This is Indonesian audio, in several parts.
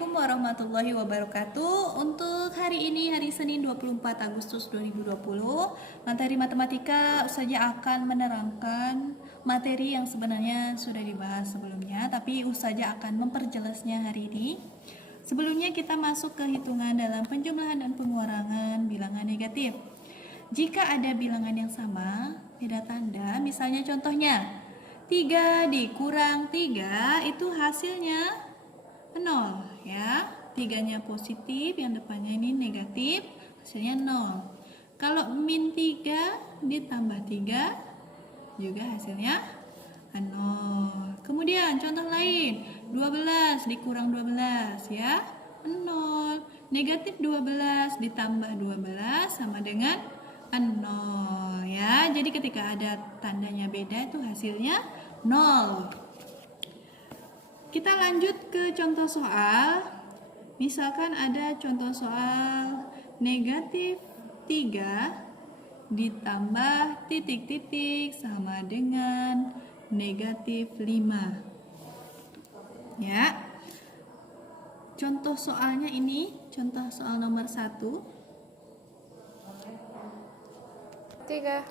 Assalamualaikum warahmatullahi wabarakatuh. Untuk hari ini, hari Senin 24 Agustus 2020, materi matematika Ustazah akan menerangkan materi yang sebenarnya sudah dibahas sebelumnya, tapi Ustazah akan memperjelasnya hari ini. Sebelumnya kita masuk ke hitungan dalam penjumlahan dan pengurangan bilangan negatif. Jika ada bilangan yang sama, beda tanda, misalnya contohnya 3 dikurang 3 itu hasilnya 0 ya. 3-nya positif, yang depannya ini negatif, hasilnya 0. Kalau min 3 ditambah 3 juga hasilnya 0. Kemudian contoh lain, 12 dikurang 12 ya, 0. Negatif 12 ditambah 12 sama dengan 0 ya. Jadi ketika ada tandanya beda itu hasilnya 0. Kita lanjut ke contoh soal. Misalkan ada contoh soal negatif 3 ditambah titik-titik sama dengan negatif 5. Ya. Contoh soalnya ini, contoh soal nomor 1. 3.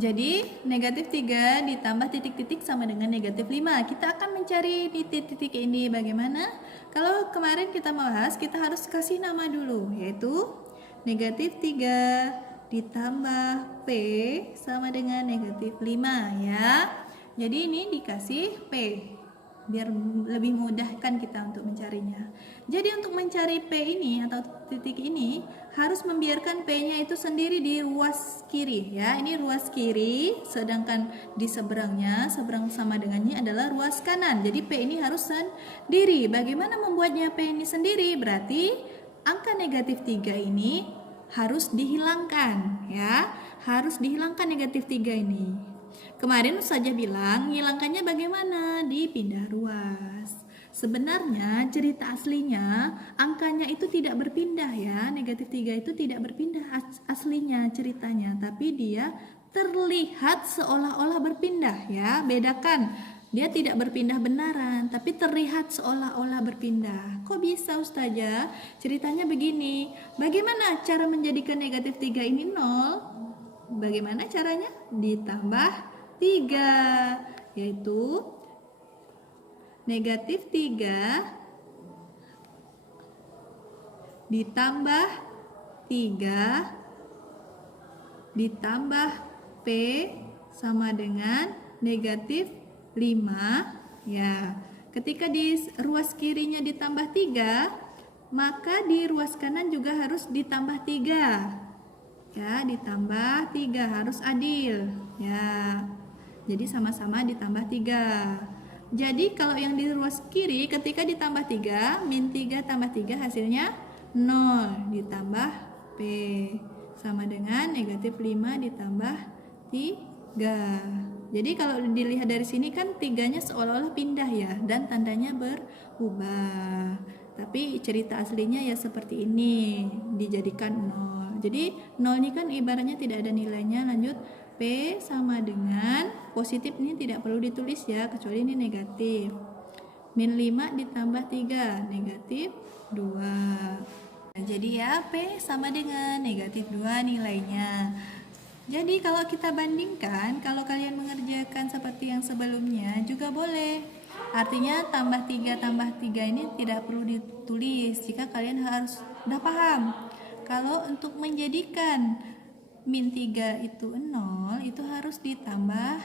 Jadi negatif 3 ditambah titik-titik sama dengan negatif 5. Kita akan mencari di titik-titik ini bagaimana? Kalau kemarin kita bahas, kita harus kasih nama dulu, yaitu negatif 3 ditambah P sama dengan negatif 5 ya. Jadi ini dikasih P biar lebih mudahkan kita untuk mencarinya. Jadi untuk mencari P ini atau titik ini harus membiarkan P-nya itu sendiri di ruas kiri ya. Ini ruas kiri, sedangkan di seberangnya, seberang sama dengannya adalah ruas kanan. Jadi P ini harus sendiri. Bagaimana membuatnya P ini sendiri? Berarti angka negatif 3 ini harus dihilangkan ya. Harus dihilangkan negatif 3 ini. Kemarin Ustazah bilang ngilangkannya bagaimana? Dipindah ruas. Sebenarnya cerita aslinya angkanya itu tidak berpindah ya. Negatif 3 itu tidak berpindah aslinya ceritanya, tapi dia terlihat seolah-olah berpindah ya. Bedakan, dia tidak berpindah benaran, tapi terlihat seolah-olah berpindah. Kok bisa Ustazah? Ceritanya begini. Bagaimana cara menjadikan negatif 3 ini 0? Bagaimana caranya? Ditambah 3, yaitu negatif 3 ditambah 3 ditambah P sama dengan negatif 5 ya. Ketika di ruas kirinya ditambah 3, maka di ruas kanan juga harus ditambah 3 ya, ditambah 3, harus adil ya. Jadi sama-sama ditambah 3. Jadi kalau yang di ruas kiri ketika ditambah 3, min 3 tambah 3 hasilnya 0 ditambah P sama dengan negatif 5 ditambah 3. Jadi kalau dilihat dari sini kan 3-nya seolah-olah pindah ya, dan tandanya berubah. Tapi cerita aslinya ya seperti ini, dijadikan 0. Jadi 0 ini kan ibaratnya tidak ada nilainya. Lanjut, P sama dengan positif ini tidak perlu ditulis ya, kecuali ini negatif. Min 5 ditambah 3, negatif 2. Nah, jadi ya P sama dengan negatif 2 nilainya. Jadi kalau kita bandingkan, kalau kalian mengerjakan seperti yang sebelumnya juga boleh. Artinya tambah 3 ini tidak perlu ditulis jika kalian harus udah paham. Kalau untuk menjadikan min 3 itu 0, itu harus ditambah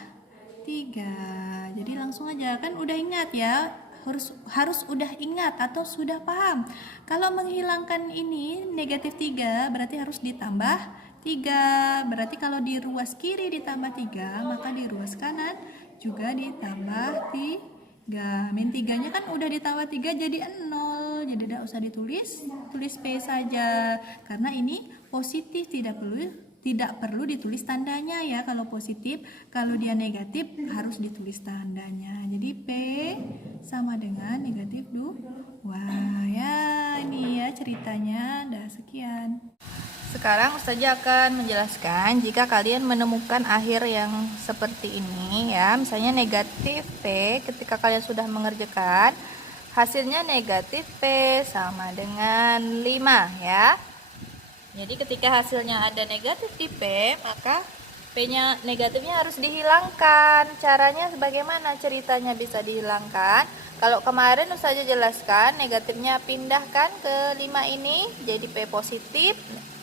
3. Jadi langsung aja, kan udah ingat ya, harus udah ingat atau sudah paham. Kalau menghilangkan ini negatif 3 berarti harus ditambah 3. Berarti kalau di ruas kiri ditambah 3, maka di ruas kanan juga ditambah 3. Min 3-nya kan udah ditambah 3 jadi 0. Jadi tidak usah ditulis, tulis P saja. Karena ini positif, tidak perlu ditulis tandanya ya kalau positif. Kalau dia negatif harus ditulis tandanya. Jadi P sama dengan negatif 2. Wah ya, ini ya ceritanya. Dah sekian. Sekarang Ustazah akan menjelaskan jika kalian menemukan akhir yang seperti ini ya, misalnya negatif P, ketika kalian sudah mengerjakan hasilnya negatif P sama dengan 5 ya. Jadi ketika hasilnya ada negatif di P, maka P-nya negatifnya harus dihilangkan. Caranya bagaimana ceritanya bisa dihilangkan? Kalau kemarin Ustazah jelaskan, negatifnya pindahkan ke 5 ini jadi P positif,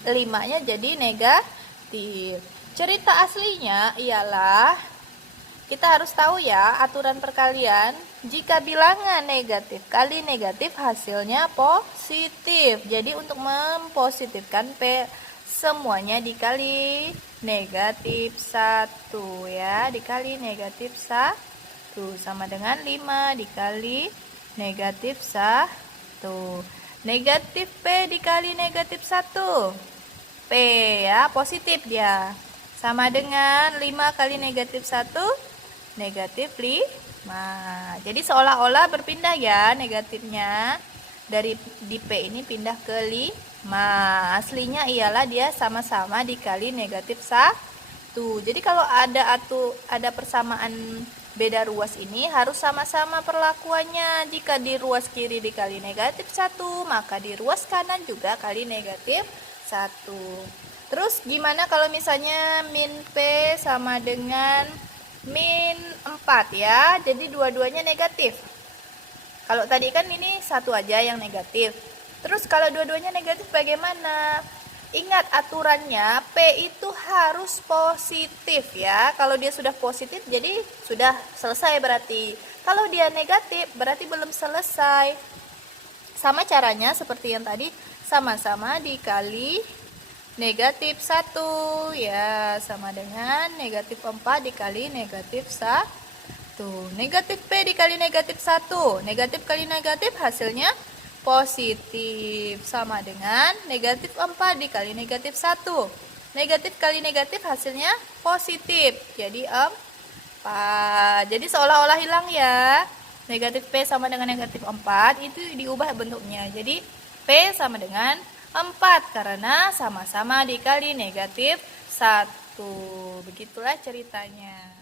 5-nya jadi negatif. Cerita aslinya ialah kita harus tahu ya aturan perkalian, jika bilangan negatif kali negatif hasilnya positif. Jadi untuk mempositifkan P semuanya dikali negatif 1 ya, dikali negatif 1 sama dengan 5 dikali negatif 1. Negatif P dikali negatif 1. P ya, positif dia. Sama dengan 5 kali negatif 1, negatif 5. Jadi seolah-olah berpindah ya negatifnya. Dari di P ini pindah ke 5. Aslinya ialah dia sama-sama dikali negatif 1. Jadi kalau ada persamaan beda ruas ini harus sama-sama perlakuannya. Jika di ruas kiri dikali negatif 1, maka di ruas kanan juga kali negatif 1. Terus gimana kalau misalnya min P sama dengan min 4 ya. Jadi dua-duanya negatif. Kalau tadi kan ini satu aja yang negatif. Terus kalau dua-duanya negatif bagaimana? Ingat aturannya P itu harus positif ya. Kalau dia sudah positif jadi sudah selesai berarti. Kalau dia negatif berarti belum selesai. Sama caranya seperti yang tadi, sama-sama dikali negatif 1 ya, sama dengan negatif 4 dikali negatif 1. Negatif P dikali negatif 1, negatif kali negatif hasilnya positif, sama dengan negatif 4 dikali negatif 1. Negatif kali negatif hasilnya positif, jadi 4. Jadi seolah-olah hilang ya. Negatif P sama dengan negatif 4 itu diubah bentuknya. Jadi P sama dengan 4 karena sama-sama dikali negatif 1. Begitulah ceritanya.